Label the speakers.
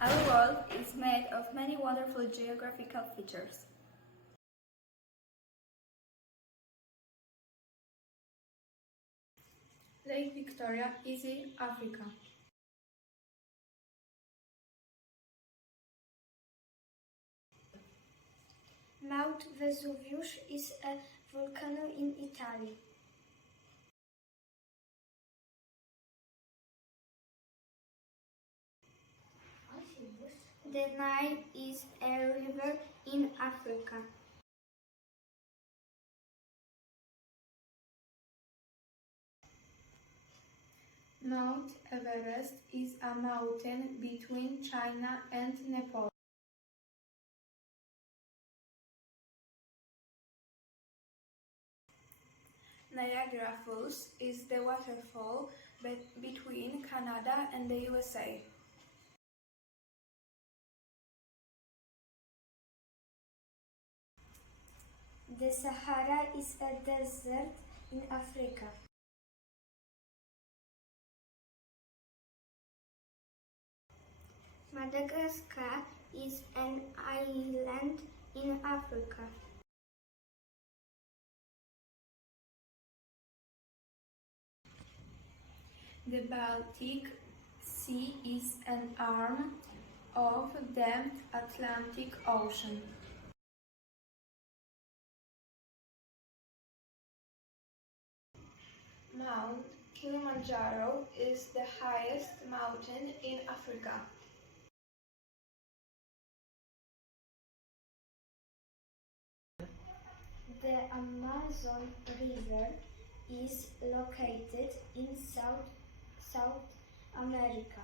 Speaker 1: Our world is made of many wonderful geographical features. Lake Victoria, is in Africa.
Speaker 2: Mount Vesuvius is a volcano in Italy. The Nile is a river in Africa.
Speaker 1: Mount Everest is a mountain between China and Nepal. Niagara Falls is the waterfall be- between Canada and the USA.
Speaker 2: The Sahara is a desert in Africa. Madagascar is an island in Africa.
Speaker 1: The Baltic Sea is an arm of the Atlantic Ocean. Mount Kilimanjaro is the highest mountain in Africa.
Speaker 2: The Amazon River is located in South South America.